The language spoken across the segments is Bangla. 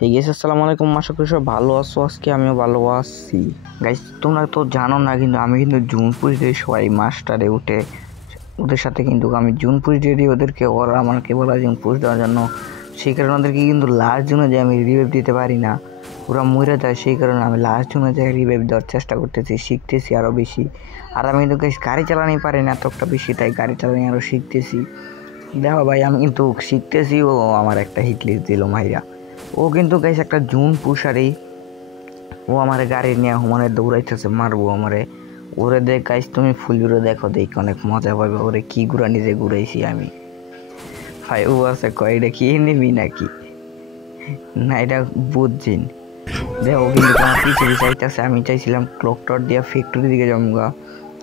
হে গাইস, আসসালামু আলাইকুম। আশা করি সব ভালো আছো। আজকে আমিও ভালো আছি গাইস। তোমরা তো জানো না, কিন্তু আমি কিন্তু জুনপুরি দিয়ে সবাই মাস্টারে উঠে ওদের সাথে কিন্তু আমি জুনপুরি দিয়ে ওদেরকে ওরা আমাকে বলা জুনপুরি দেওয়ার জন্য, সেই কারণে ওদেরকে কিন্তু লাস্ট জুনে যে আমি রিভাইভ দিতে পারি না, ওরা মরে যায়। সেই কারণে আমি লাস্ট জুনে যে রিভাইভ দেওয়ার চেষ্টা করতেছি, শিখতেছি আরও বেশি। আর আমি কিন্তু গাইস গাড়ি চালানি পারি না এতটা বেশি, তাই গাড়ি চালানি আরও শিখতেছি। দেখো ভাই, আমি কিন্তু শিখতেছি। ও আমার একটা হিট লিস্ট দিল মাইরা। ও কিন্তু গাইস একটা জুন পুষারি, ও আমার গাড়ি নিয়ে মানে দৌড়াইতেছে, মারবো আমারে। ওরে দেখ গাইস, তুমি ফুল ভিডিও দেখো, দেখে অনেক মজা পাবে। ওরে কি ঘুরা নিজে ঘুরাইছি আমি ভাই। ও আছে কয় এটা কি নিবি নাকি না, এটা বুঝছিন। দেখো কিন্তু আমার পিছিয়ে চাইতেছে। আমি চাইছিলাম ক্লক টাওয়ার দিয়ে ফ্যাক্টরি দিকে জমগা,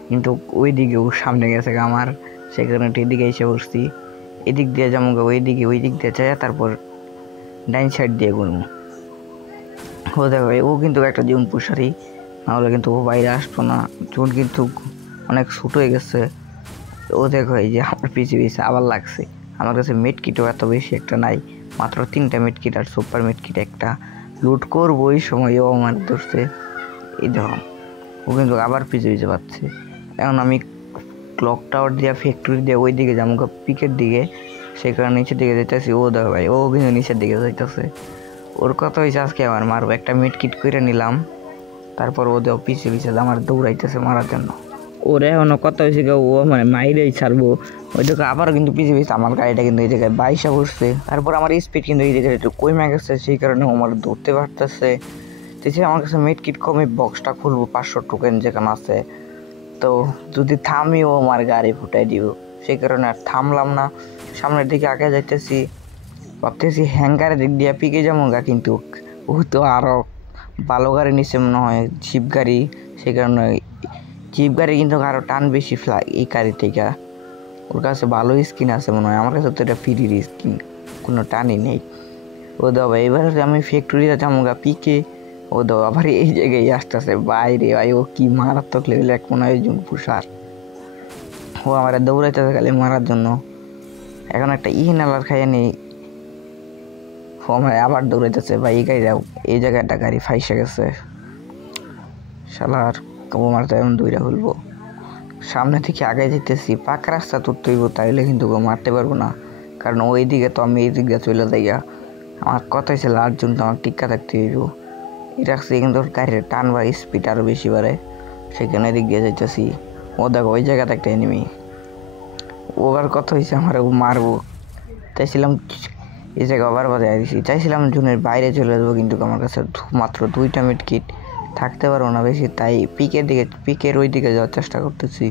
কিন্তু ওই দিকে ও সামনে গেছে আমার, সেখানে এদিকে এসে বসছি। এদিক দিয়ে জমগা, ওই দিক দিয়ে চাই, তারপর ডাইন সাইড দিয়ে গুনবো। ও দেখো, ও কিন্তু একটা জুন পুষারি, নাহলে কিন্তু ও বাইরে আসতো না। জুন কিন্তু অনেক ছোট হয়ে গেছে। ও দেখো, এই যে আমার পিছিয়ে আবার লাগছে। আমার কাছে মিড কিটও এত বেশি একটা নাই, মাত্র 3টা মিড কিট আর সুপার মিড কিট একটা। লুট করবো ওই সময় ও আমার ধরছে। এই দেখো, ও কিন্তু আবার পিছিয়ে পাচ্ছে। এখন আমি ক্লক টাওয়ার দিয়ে ফ্যাক্টরি দিয়ে ওই দিকে যাবো পিকের দিকে, সেই কারণে নিচের দিকে যেতেছি। ও দেখো ভাই, ও কিন্তু নিচের দিকে যাইতেছে। ওর কথা হয়েছে আজকে আমার মারবো, একটা মিড কিট করে নিলাম। তারপর ওদের পিছিয়ে আমার দৌড়াইতেছে মারার জন্য। ওর এখনো কথা হয়েছে ও মানে মাইরেই ছাড়বো। ওই দিকে আবারও কিন্তু পিছিয়ে আমার গাড়িটা কিন্তু এই জায়গায় 22 পড়ছে। তারপর আমার স্পিড কিন্তু এই জায়গায় একটু কমে গেছে, সেই কারণে আমার ধরতে পারতেছে। তাই আমার কাছে মিড কিট কমে বক্সটা খুলবো, 500 টোকেন যেখানে আছে। তো যদি থামিও আমার গাড়ি ফুটাই দিব, সেই কারণে আর থামলাম না, সামনের দিকে আগে যাইতেছি। ভাবতেছি হ্যাঙ্গারের দিক দিয়ে পিকে যাবো গা, কিন্তু ও তো আরও ভালো গাড়ি নিচ্ছে মনে হয়, জিপ গাড়ি। সেই কারণে জিপ গাড়ি কিন্তু আরও টান বেশি এই গাড়ি থেকে। ওর কাছে ভালো স্কিন আছে মনে হয়, আমার কাছে তো এটা ফ্রির স্কিন, কোনো টানই নেই। ও দাও ভাই, এবার আমি ফ্যাক্টরিতে যাবো গা পিকে। ও দাও আবার এই জায়গায় আসতেছে বাইরে। ভাই ও কি মারাত্মক লেভেল এক মনে হয় জুন পুষার। ও আমার দৌড়াইতেছে খালি মারার জন্য। এখন একটা ইনহেলার খাইয়ে নেই। আমার আবার দৌড়াইতেছে ভাই। এই গাড়ি যাও, এই জায়গায় একটা গাড়ি ফাইসে গেছে শালার। কবো মারতে এখন দৌড়া খুলবো। সামনে থেকে আগে যেতেছি, পাকা রাস্তা তুলতে হইব, তাইলে কিন্তু মারতে পারবো না, কারণ ওই দিকে তো আমি এই দিক দিয়ে চলে যাই। আমার কথা হয়েছে লাস্ট জন্য তো আমার টিক্কা থাকতে হইব। এটা কিন্তু গাড়ির টান বা স্পিড আরও বেশি বাড়ে, সেখানে এদিক দিয়ে যাইতেছি। ও দেখো, ওই জায়গাতে একটা এনিমি। ওবার কথা হয়েছে আমার মারবো, চাইছিলাম এই জায়গায় আবার বাজায় দিছি। চাইছিলাম জুনের বাইরে চলে যাবো, কিন্তু আমার কাছে মাত্র 2টা মিড কিট, থাকতে পারবো না বেশি। তাই পিকের ওই দিকে যাওয়ার চেষ্টা করতেছি।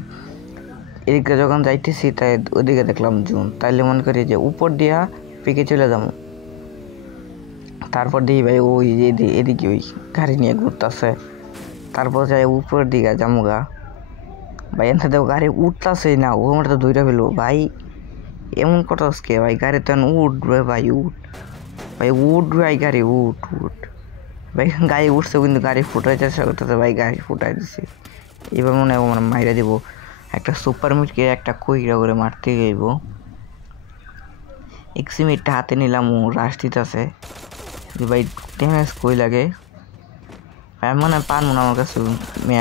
এদিকে যখন যাইতেছি, তাই ওইদিকে দেখলাম জুন, তাইলে মনে করি যে উপর দিয়া পিকে চলে যাবো। তারপর দেখি ভাই ওই এদিকে ওই গাড়ি নিয়ে ঘুরতেছে। তারপর যাই উপর দিকে যামুগা ভাই, এনতে দেও গাড়ি উঠতেছেই না। ও আমার তো ধইরা ফেলবো ভাই। এমন কথা আজকে ভাই, গাড়ি তো উঠবে ভাই, ভাই উঠবে ভাই, গাড়ি উঠ ভাই। গাড়ি উঠছে, কিন্তু গাড়ি ফুটাই চেষ্টা করতেছে ভাই, গাড়ি ফুটাই দিছে। এবার মনে হয় মানে মাইরা দিব। একটা সুপার মিটকে একটা কইরা করে মারতে যাইব। এক্সিমিটটা হাতে নিলাম, ও রাশ দিতেছে ভাই। ড্যামেজ কই লাগে ভাই, মনে হয় পারবো না। আমার কাছে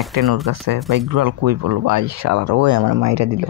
একটা ওর কাছে ভাই গ্রুয়াল কই পড়লো ভাই, শালার ওই আমার মাইরা দিল।